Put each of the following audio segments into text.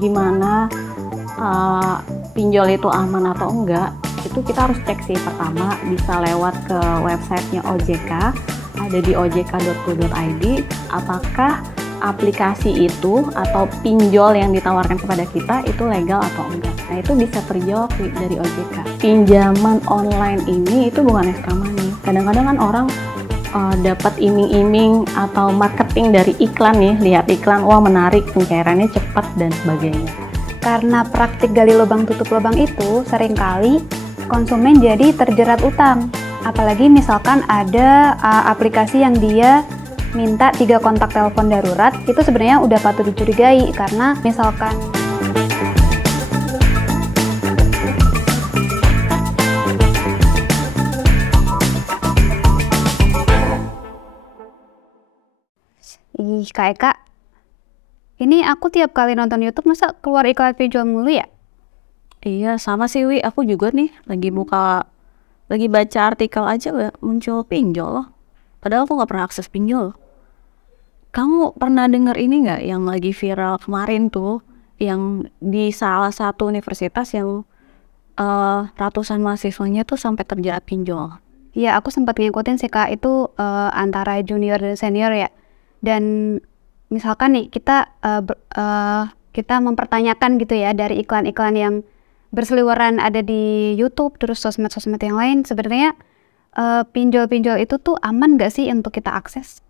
Gimana pinjol itu aman atau enggak, itu kita harus cek sih. Pertama bisa lewat ke websitenya OJK, ada di ojk.go.id, apakah aplikasi itu atau pinjol yang ditawarkan kepada kita itu legal atau enggak. Nah itu bisa terjawab dari OJK. Pinjaman online ini itu bukan extra money. Kadang-kadang kan orang dapat iming-iming atau marketing dari iklan nih, lihat iklan, wah menarik, pencairannya cepat dan sebagainya. Karena praktik gali lubang tutup lubang itu seringkali konsumen jadi terjerat utang. Apalagi misalkan ada aplikasi yang dia minta 3 kontak telepon darurat, itu sebenarnya udah patut dicurigai karena misalkan ih Kak Eka, ini aku tiap kali nonton YouTube masa keluar iklan pinjol mulu ya? Iya sama sih Wi, aku juga nih lagi baca artikel aja muncul pinjol loh. Padahal aku nggak pernah akses pinjol. Kamu pernah dengar ini nggak yang lagi viral kemarin tuh, yang di salah satu universitas yang ratusan mahasiswanya tuh sampai terjerat pinjol? Iya, aku sempat ngikutin sih Kak, itu antara junior dan senior ya. Dan misalkan nih kita mempertanyakan gitu ya dari iklan-iklan yang berseliweran ada di YouTube, terus sosmed-sosmed yang lain, sebenarnya pinjol-pinjol itu tuh aman nggak sih untuk kita akses?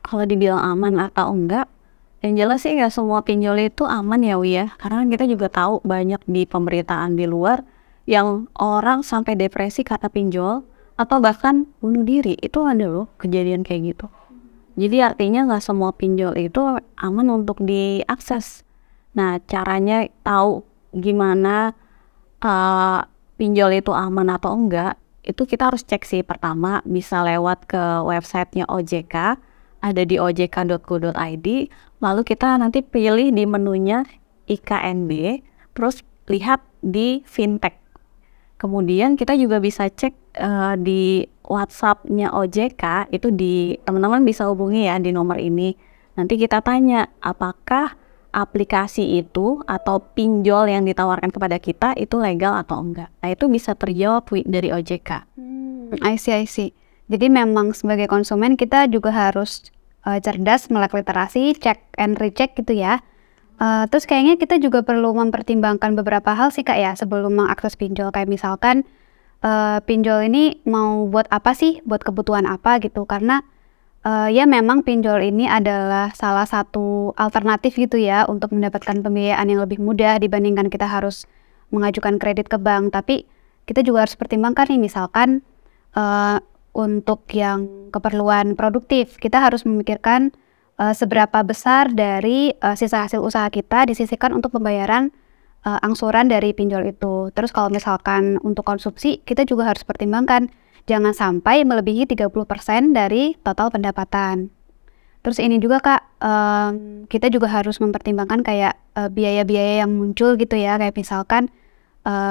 Kalau dibilang aman atau enggak, yang jelas sih nggak semua pinjol itu aman ya Wi ya. Karena kan kita juga tahu banyak di pemberitaan di luar yang orang sampai depresi karena pinjol atau bahkan bunuh diri. Itu ada loh kejadian kayak gitu. Jadi artinya nggak semua pinjol itu aman untuk diakses. Nah caranya tahu gimana pinjol itu aman atau enggak, itu kita harus cek sih. Pertama bisa lewat ke websitenya OJK, ada di ojk.go.id, lalu kita nanti pilih di menunya IKNB, terus lihat di fintech. Kemudian kita juga bisa cek di WhatsApp-nya OJK, itu di teman-teman bisa hubungi ya di nomor ini. Nanti kita tanya apakah aplikasi itu atau pinjol yang ditawarkan kepada kita itu legal atau enggak. Nah itu bisa terjawab dari OJK. I see. Jadi memang sebagai konsumen kita juga harus cerdas, melek literasi, cek and recheck gitu ya. Terus kayaknya kita juga perlu mempertimbangkan beberapa hal sih Kak ya sebelum mengakses pinjol. Kayak misalkan pinjol ini mau buat apa sih, buat kebutuhan apa gitu. Karena ya memang pinjol ini adalah salah satu alternatif gitu ya untuk mendapatkan pembiayaan yang lebih mudah dibandingkan kita harus mengajukan kredit ke bank. Tapi kita juga harus pertimbangkan nih misalkan untuk yang keperluan produktif, kita harus memikirkan seberapa besar dari sisa hasil usaha kita disisihkan untuk pembayaran angsuran dari pinjol itu. Terus kalau misalkan untuk konsumsi, kita juga harus pertimbangkan jangan sampai melebihi 30% dari total pendapatan. Terus ini juga Kak, kita juga harus mempertimbangkan kayak biaya-biaya yang muncul gitu ya, kayak misalkan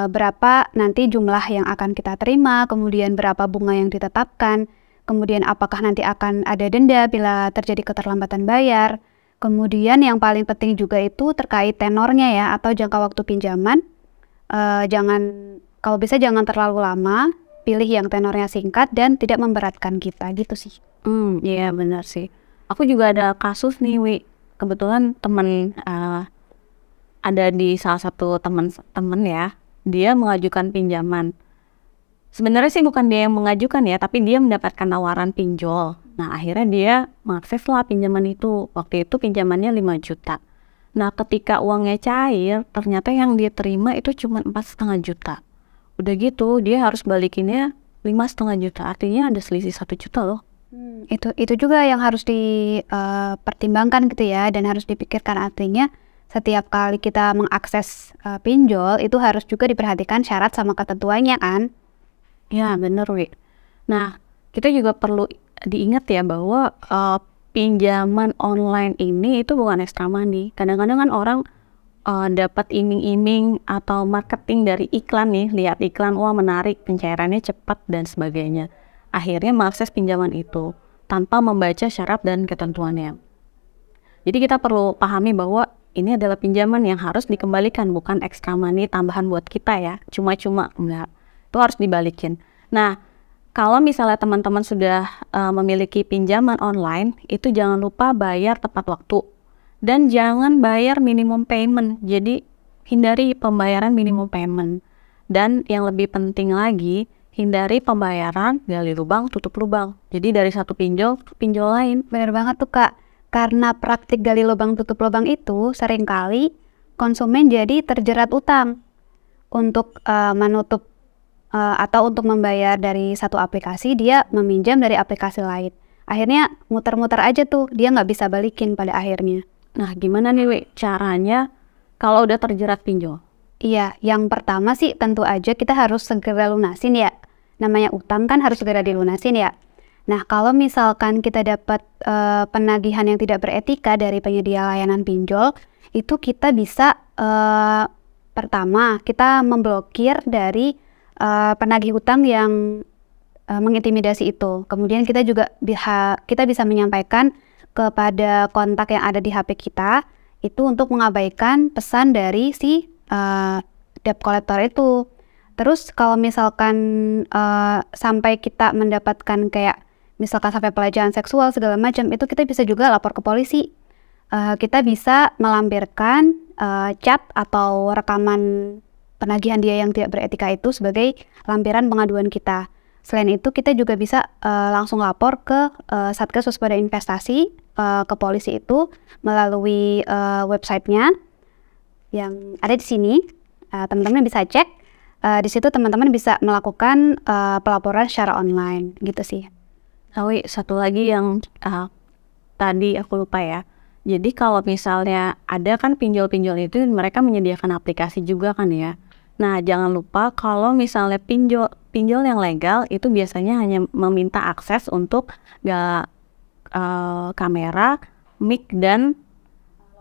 berapa nanti jumlah yang akan kita terima, kemudian berapa bunga yang ditetapkan, kemudian apakah nanti akan ada denda bila terjadi keterlambatan bayar. Kemudian yang paling penting juga itu terkait tenornya ya, atau jangka waktu pinjaman. Kalau bisa jangan terlalu lama, pilih yang tenornya singkat dan tidak memberatkan kita gitu sih. Iya benar sih. Aku juga ada kasus nih Wi. Kebetulan temen ada di salah satu temen ya, dia mengajukan pinjaman. Sebenarnya sih bukan dia yang mengajukan ya, tapi dia mendapatkan tawaran pinjol. Nah akhirnya dia mengakses lah pinjaman itu. Waktu itu pinjamannya 5 juta. Nah ketika uangnya cair, ternyata yang dia terima itu cuma 4,5 juta. Udah gitu dia harus balikinnya 5,5 juta. Artinya ada selisih 1 juta loh. Itu juga yang harus dipertimbangkan gitu ya, dan harus dipikirkan. Artinya setiap kali kita mengakses pinjol itu harus juga diperhatikan syarat sama ketentuannya kan. Ya bener Wi. Nah kita juga perlu diingat ya bahwa pinjaman online ini itu bukan extra money. Kadang-kadang kan orang dapat iming-iming atau marketing dari iklan nih, lihat iklan, wah menarik, pencairannya cepat dan sebagainya. Akhirnya mengakses pinjaman itu tanpa membaca syarat dan ketentuannya. Jadi kita perlu pahami bahwa ini adalah pinjaman yang harus dikembalikan, bukan extra money tambahan buat kita ya, cuma-cuma, enggak. Itu harus dibalikin. Nah, kalau misalnya teman-teman sudah memiliki pinjaman online, itu jangan lupa bayar tepat waktu. Dan jangan bayar minimum payment, jadi hindari pembayaran minimum payment. Dan yang lebih penting lagi, hindari pembayaran gali lubang tutup lubang. Jadi dari satu pinjol ke pinjol lain. Bener banget tuh Kak, karena praktik gali lubang tutup lubang itu seringkali konsumen jadi terjerat utang untuk menutup atau untuk membayar dari satu aplikasi, dia meminjam dari aplikasi lain. Akhirnya muter-muter aja tuh, dia nggak bisa balikin pada akhirnya. Nah, gimana nih Wi caranya kalau udah terjerat pinjol? Iya, yang pertama sih tentu aja kita harus segera lunasin ya. Namanya utang kan harus segera dilunasin ya. Nah, kalau misalkan kita dapat penagihan yang tidak beretika dari penyedia layanan pinjol, itu kita bisa pertama kita memblokir dari penagih utang yang mengintimidasi itu. Kemudian kita juga bisa menyampaikan kepada kontak yang ada di HP kita itu untuk mengabaikan pesan dari si debt collector itu. Terus kalau misalkan sampai kita mendapatkan kayak misalkan sampai pelecehan seksual segala macam, itu kita bisa juga lapor ke polisi. Kita bisa melampirkan chat atau rekaman penagihan dia yang tidak beretika itu sebagai lampiran pengaduan kita. Selain itu kita juga bisa langsung lapor ke Satgas Waspada Investasi, ke polisi itu melalui websitenya yang ada di sini. Teman-teman bisa cek, di situ teman-teman bisa melakukan pelaporan secara online gitu sih. Tapi satu lagi yang tadi aku lupa ya. Jadi kalau misalnya ada kan pinjol-pinjol itu mereka menyediakan aplikasi juga kan ya. Nah, jangan lupa kalau misalnya pinjol yang legal itu biasanya hanya meminta akses untuk kamera, mic, dan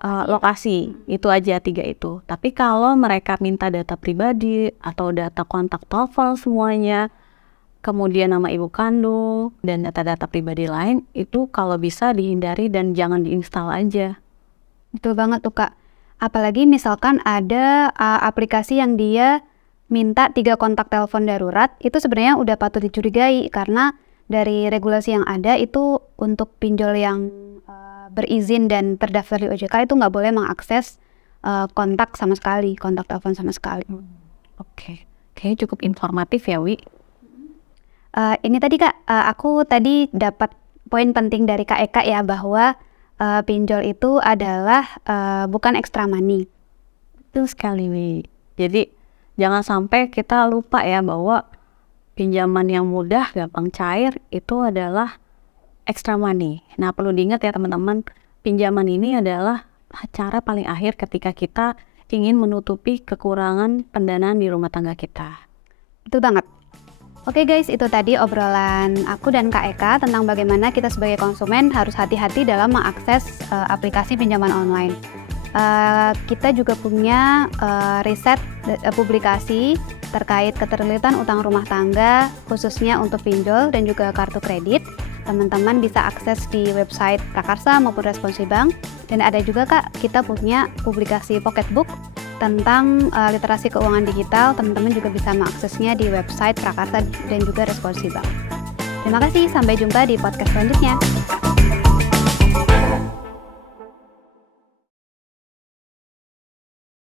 lokasi. Itu aja 3 itu. Tapi kalau mereka minta data pribadi atau data kontak telepon semuanya, kemudian nama ibu kandung, dan data-data pribadi lain, itu kalau bisa dihindari dan jangan diinstal aja. Betul banget tuh Kak. Apalagi misalkan ada aplikasi yang dia minta 3 kontak telepon darurat, itu sebenarnya udah patut dicurigai karena dari regulasi yang ada itu untuk pinjol yang berizin dan terdaftar di OJK itu nggak boleh mengakses kontak sama sekali, kontak telepon sama sekali. Oke. Kayaknya cukup informatif ya Wi. Ini tadi Kak, aku tadi dapat poin penting dari Kak Eka ya bahwa pinjol itu adalah bukan extra money. Betul sekali Wi. Jadi jangan sampai kita lupa ya bahwa pinjaman yang mudah, gampang cair itu adalah extra money. Nah, perlu diingat ya teman-teman, pinjaman ini adalah cara paling akhir ketika kita ingin menutupi kekurangan pendanaan di rumah tangga kita. Betul banget. Oke guys, itu tadi obrolan aku dan Kak Eka tentang bagaimana kita sebagai konsumen harus hati-hati dalam mengakses aplikasi pinjaman online. Kita juga punya riset publikasi terkait keterlibatan utang rumah tangga khususnya untuk pinjol dan juga kartu kredit. Teman-teman bisa akses di website Prakarsa maupun Responsi Bank. Dan ada juga Kak, kita punya publikasi pocketbook tentang literasi keuangan digital. Teman-teman juga bisa mengaksesnya di website Prakarsa dan juga Responsi Bank. Terima kasih, sampai jumpa di podcast selanjutnya.